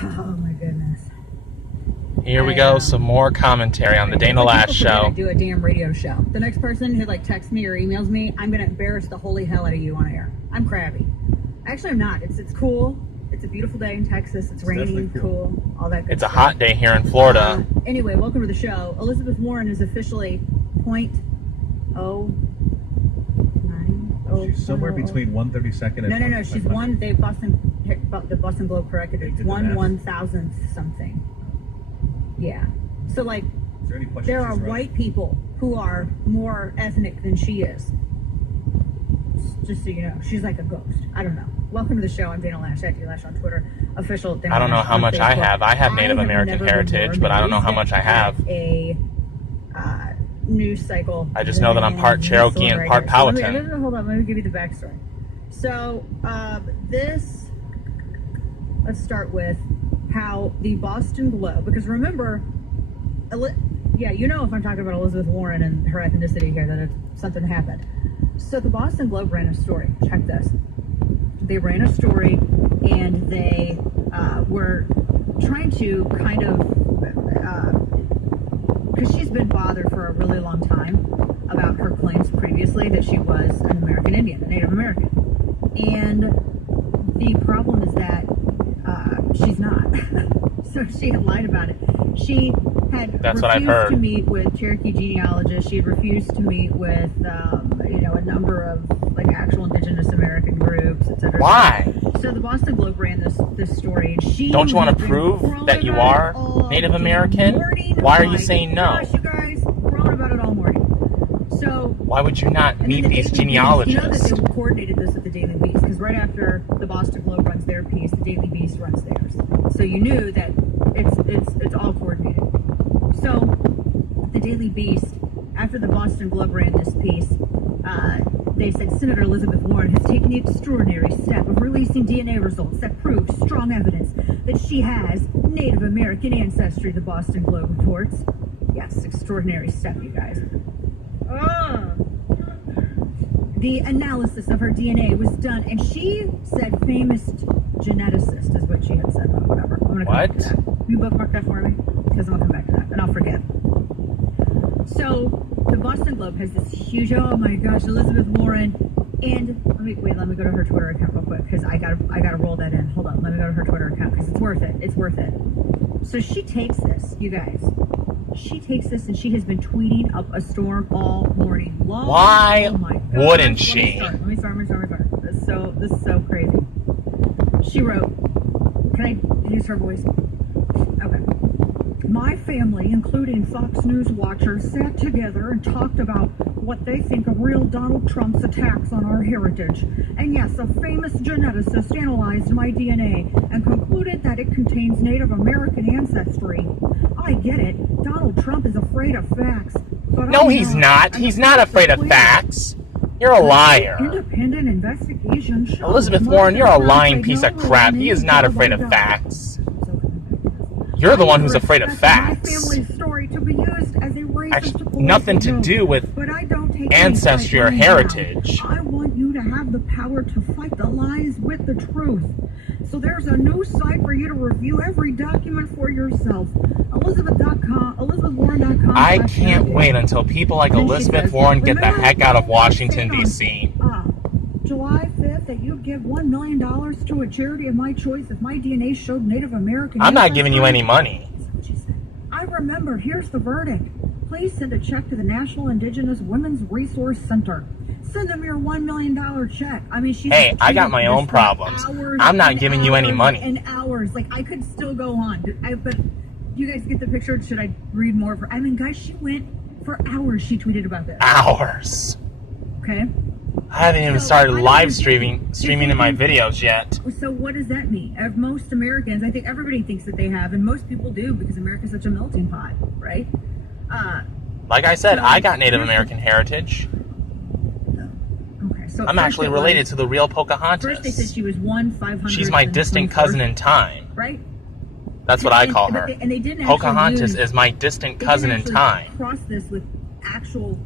Oh my goodness. Here we go, some more commentary on the Dana Lash show. Do a damn radio show. The next person who like texts me or emails me, I'm gonna embarrass the holy hell out of you on air. I'm crabby. Actually, I'm not. It's cool. It's a beautiful day in Texas. It's raining, cool, all that good It's stuff. a hot day here in Florida. Anyway, welcome to the show. Elizabeth Warren is officially .090. She's somewhere between 132nd and... No. She's one. The Boston Globe corrected it. It's 1/1000th something. Yeah. So like, there are white people who are more ethnic than she is. Just so you know, she's like a ghost. I don't know. Welcome to the show. I'm Dana Lash, at Lash on Twitter. Official Dana I don't know Lash how on much Facebook. I have. I have Native American heritage, but I don't know how much I have. A news cycle. I just know that I'm part Cherokee and part Powhatan. So hold on, let me give you the backstory. So let's start with how the Boston Globe, because remember, yeah, you know if I'm talking about Elizabeth Warren and her ethnicity here, that something happened. So the Boston Globe ran a story. Check this. They ran a story, and they were trying to kind of, because she's been bothered for a really long time about her claims previously that she was an American Indian, a Native American. And the problem is that she's not. So she had lied about it. She had refused to meet with Cherokee genealogists. She had refused to meet with, a number of like actual Indigenous American groups, etc. Why? So the Boston Globe ran this story, and she don't you want to prove that you are Native American? Why are you saying no? Gosh, you guys, we're on about it all morning. So why would you not meet these genealogists? You know that they coordinated this at the Daily Beast, because right after the Boston Globe runs their piece, the Daily Beast runs theirs. So you knew that it's all coordinated. So the Daily Beast, after the Boston Globe ran this piece, they said Senator Elizabeth Warren has taken the extraordinary step of releasing DNA results that prove strong evidence that she has Native American ancestry, the Boston Globe reports. Yes, extraordinary step, you guys. The analysis of her DNA was done, and she said famous geneticist is what she had said, but whatever. I'm gonna come back to that. You bookmark that for me? Because I'm going to come back to that, and I'll forget. So the Boston Globe has this huge, oh my gosh, Elizabeth Warren, and let me go to her Twitter account real quick, because I gotta roll that in. Hold on, let me go to her Twitter account, because it's worth it. So she takes this, you guys. She takes this, and she has been tweeting up a storm all morning long. Why wouldn't she? Let me start. This is so crazy. She wrote, can I use her voice? Okay. My family, including Fox News watchers, sat together and talked about what they think of real Donald Trump's attacks on our heritage. And yes, a famous geneticist analyzed my DNA and concluded that it contains Native American ancestry. I get it. Donald Trump is afraid of facts. But no, he's not. He's not afraid of facts. You're a liar. Independent investigation shows Elizabeth Warren, you're a lying piece of crap. He is not afraid of facts. You're the one who's afraid of facts. Actually, nothing to do with ancestry or heritage. I want you to have the power to fight the lies with the truth. So there's a new site for you to review every document for yourself. ElizabethWarren.com. I can't wait until people like Elizabeth Warren get the heck out of Washington, D.C. July 5th, that you'd give $1 million to a charity of my choice if my DNA showed Native American. I'm not giving you any money. That's what she said. I remember. Here's the verdict. Please send a check to the National Indigenous Women's Resource Center. Send them your $1 million check. I mean, hey, I got my own problems. I'm not giving you any money. And hours. Like, I could still go on. But you guys get the picture? Should I read more of her? I mean, guys, she went for hours. She tweeted about this. Hours. Okay. I haven't even started live streaming in my videos yet. So what does that mean? Most Americans, I think everybody thinks that they have, and most people do, because America's such a melting pot, right? Like I said, I got Native American heritage. Okay, so I'm actually related to the real Pocahontas. First they said she was 1/500. She's my distant cousin in time. Right? That's what I call her. And they didn't Pocahontas is my distant cousin in time. Cross this with actual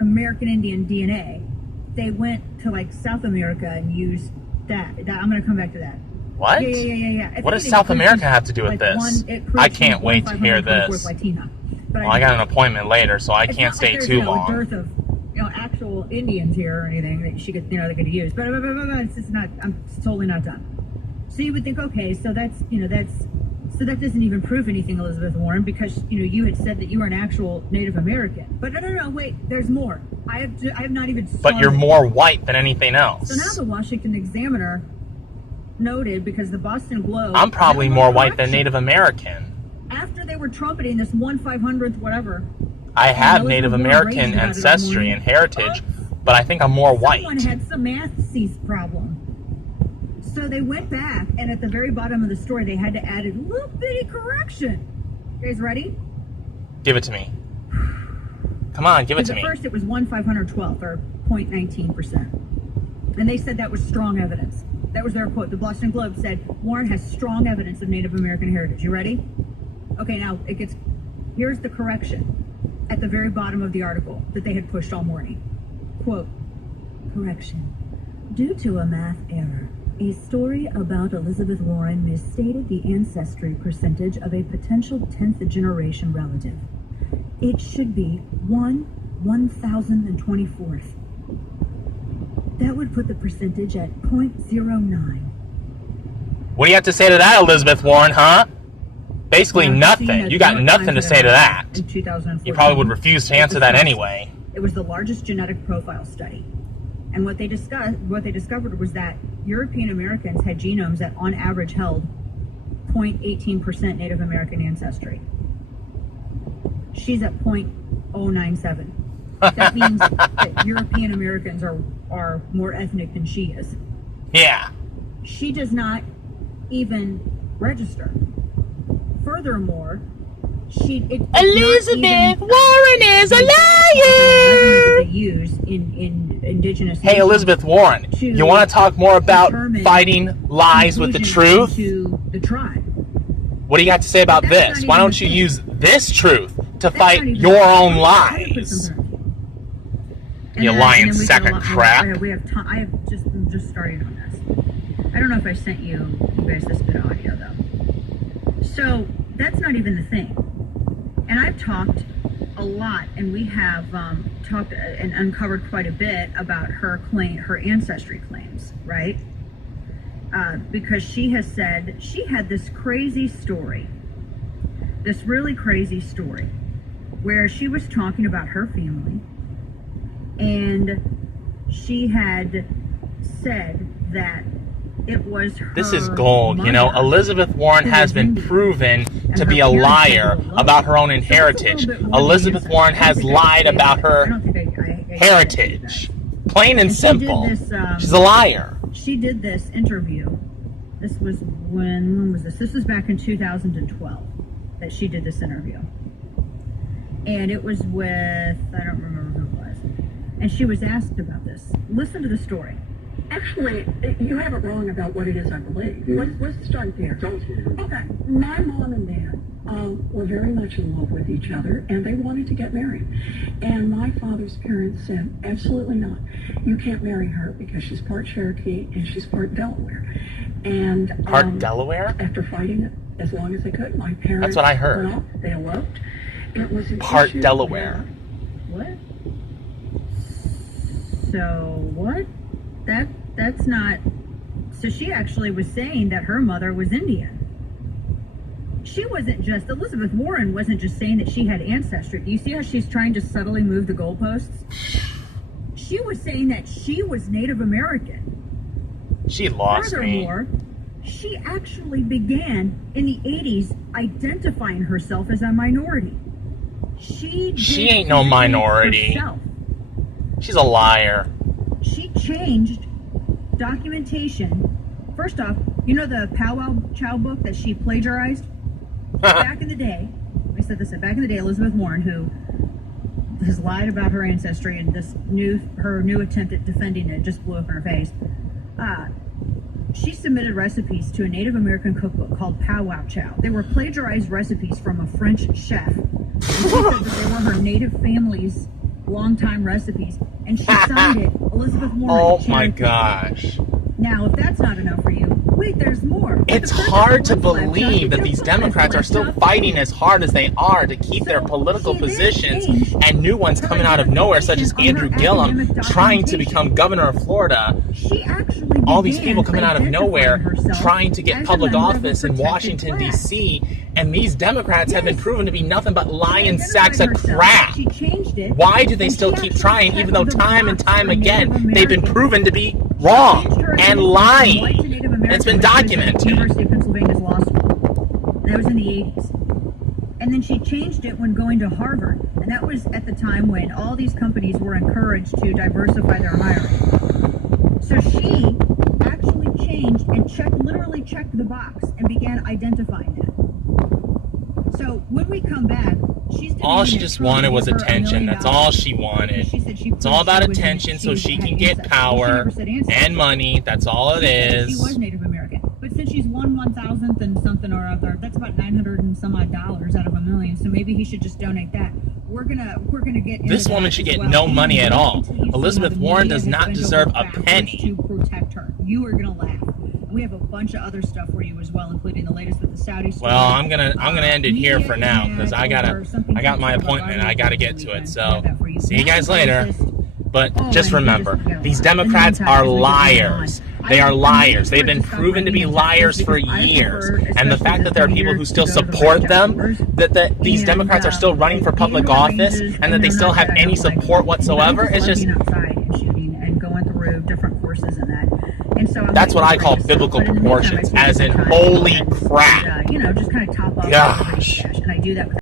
American Indian DNA. They went to like South America and used that. I'm going to come back to that. What? Yeah. What does South America have to do with this? I can't wait to hear this. Well, I got an appointment later, so I can't stay too long. A dearth of actual Indians here or anything that she could they could use, but it's just not. It's totally not done. So you would think, okay, so that doesn't even prove anything, Elizabeth Warren, because you had said that you were an actual Native American. But no, wait, there's more. I have not even. But you're more white than anything else. So now the Washington Examiner noted, because the Boston Globe. I'm probably more white than Native American. After they were trumpeting this 1/500th whatever. I have Native American ancestry and heritage, but I think I'm more white. Someone had some math problem. So they went back, and at the very bottom of the story, they had to add a little bitty correction. You guys ready? Give it to me. Come on, give it to me. At first, it was 1/512, or 0.19%. And they said that was strong evidence. That was their quote. The Boston Globe said, Warren has strong evidence of Native American heritage. You ready? Okay, now here's the correction at the very bottom of the article that they had pushed all morning. Quote, correction. Due to a math error, a story about Elizabeth Warren misstated the ancestry percentage of a potential 10th generation relative. It should be 1/1024th. That would put the percentage at 0.09. What do you have to say to that, Elizabeth Warren, huh? Basically nothing. You got nothing to say to that. You probably would refuse to answer that anyway. It was the largest genetic profile study. And what they discovered was that European Americans had genomes that on average held 0.18% Native American ancestry. She's at 0.097. That means that European Americans are more ethnic than she is. Yeah. She does not even register. Furthermore, Elizabeth Warren is a liar! They use in indigenous. Hey, Elizabeth Warren, you want to talk more about fighting lies with the truth? To the tribe. What do you got to say about this? Why don't you use this truth to fight your own lies? You lying sack of crap. I have just started on this. I don't know if I sent you guys this bit of audio though. So that's not even the thing. And I've talked a lot, and we have talked and uncovered quite a bit about her ancestry claims, right? Because she has said she had this crazy story, this really crazy story, where she was talking about her family, and she had said that it was her This is gold. Elizabeth Warren has been proven to be a liar about her own heritage. Elizabeth Warren has lied about her heritage. Plain and simple. She's a liar. She did this interview. This was when was this? This was back in 2012 that she did this interview. And it was with, I don't remember who it was. And she was asked about this. Listen to the story. Actually, you have it wrong about what it is I believe. Let's start there. Okay. My mom and dad were very much in love with each other, and they wanted to get married. And my father's parents said, absolutely not. You can't marry her because she's part Cherokee and she's part Delaware. And part Delaware? After fighting it as long as they could, my parents That's what I heard. went off, they eloped. It was part Delaware. What? So what? That's not. So she actually was saying that her mother was Indian. She wasn't just, Elizabeth Warren wasn't just saying that she had ancestry. Do you see how she's trying to subtly move the goalposts? She was saying that she was Native American. She lost me. Furthermore, she actually began in the 80s identifying herself as a minority. She ain't no minority. Herself. She's a liar. She changed documentation. First off, you know the Pow Wow Chow book that she plagiarized? Back in the day, back in the day, Elizabeth Warren, who has lied about her ancestry and her new attempt at defending it just blew up in her face. She submitted recipes to a Native American cookbook called Pow Wow Chow. They were plagiarized recipes from a French chef. And she said that they were her native family's longtime recipes, and she signed it, Elizabeth Warren. Oh my gosh. Now, if that's not enough for you, wait, there's more. It's hard to believe that these Democrats are still fighting as hard as they are to keep their political positions, and new ones coming out of nowhere, such as Andrew Gillum trying to become governor of Florida. All these people coming out of nowhere trying to get public office in Washington, D.C., and these Democrats have been proven to be nothing but lying sacks of crap. Why do they still keep trying, even though time and time again they've been proven to be wrong and lying? And it's been documented. University of Pennsylvania's law school. That was in the 80s. And then she changed it when going to Harvard. And that was at the time when all these companies were encouraged to diversify their hiring. So she actually changed and literally checked the box and began identifying that. So when we come back, all she just wanted was attention. That's all she wanted. It's all about attention so she can get power and money. That's all it is. She was Native American. But since she's won 1,000th and something or other, that's about $900 and some odd dollars out of $1 million. So maybe he should just donate that. We're gonna get this woman should get no money at all. Elizabeth Warren does not deserve a penny. To protect her. You are gonna laugh. We have a bunch of other stuff for you as well, including the latest with the Saudi story. Well, I'm gonna end it here for now because I got my appointment and I gotta get to it. So see you guys later. But just remember, these Democrats are liars. They are liars. They've been proven to be liars for years. And the fact that there are people who still support them, that these Democrats are still running for public office, and that they still have any support whatsoever, is just... and going through different courses and that. And so that's what I call biblical proportions, as in holy crap. Just kind of top off. Gosh. And I do that with